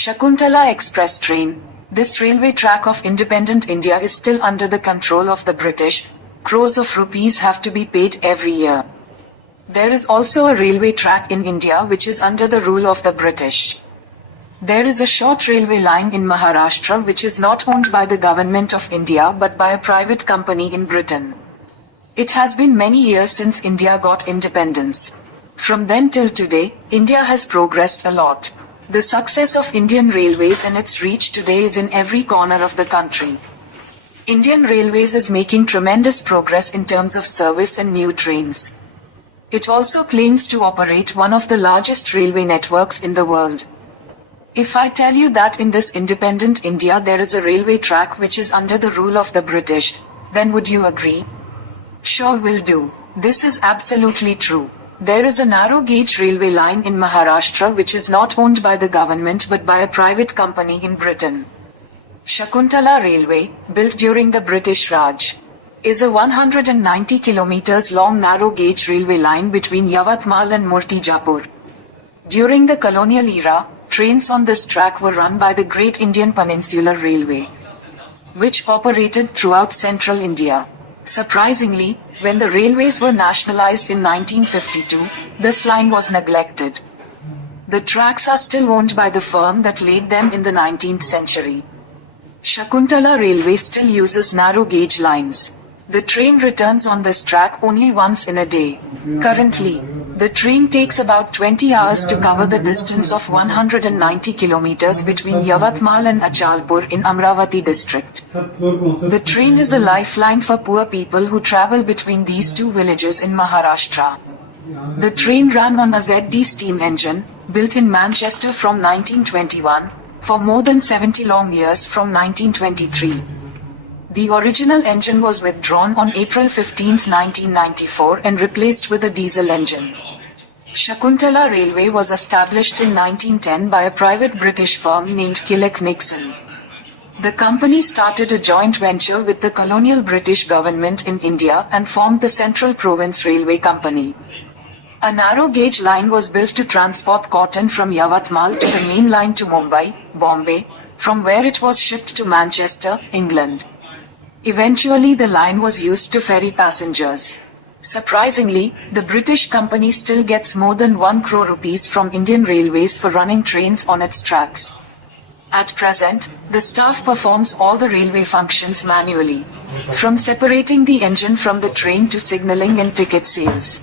Shakuntala Express train. This railway track of independent India is still under the control of the British. Crores of rupees have to be paid every year. There is also a railway track in India which is under the rule of the British. There is a short railway line in Maharashtra which is not owned by the government of India but by a private company in Britain. It has been many years since India got independence. From then till today, India has progressed a lot. The success of Indian Railways and its reach today is in every corner of the country. Indian Railways is making tremendous progress in terms of service and new trains. It also claims to operate one of the largest railway networks in the world. If I tell you that in this independent India there is a railway track which is under the rule of the British, then would you agree? Sure will do. This is absolutely true. There is a narrow gauge railway line in Maharashtra which is not owned by the government but by a private company in Britain. Shakuntala Railway, built during the British Raj, is a 190 kilometers long narrow gauge railway line between Yavatmal and Murtijapur. During the colonial era, trains on this track were run by the Great Indian Peninsular Railway, which operated throughout central India. Surprisingly, when the railways were nationalized in 1952, this line was neglected. The tracks are still owned by the firm that laid them in the 19th century. Shakuntala Railway still uses narrow gauge lines. The train returns on this track only once in a day. Currently, the train takes about 20 hours to cover the distance of 190 kilometers between Yavatmal and Achalpur in Amravati district. The train is a lifeline for poor people who travel between these two villages in Maharashtra. The train ran on a ZD steam engine, built in Manchester from 1921, for more than 70 long years from 1923. The original engine was withdrawn on April 15, 1994 and replaced with a diesel engine. Shakuntala Railway was established in 1910 by a private British firm named Killick Nixon. The company started a joint venture with the colonial British government in India and formed the Central Province Railway Company. A narrow gauge line was built to transport cotton from Yavatmal to the main line to Mumbai, Bombay, from where it was shipped to Manchester, England. Eventually the line was used to ferry passengers. Surprisingly, the British company still gets more than 1 crore rupees from Indian Railways for running trains on its tracks. At present, the staff performs all the railway functions manually, from separating the engine from the train to signalling and ticket sales.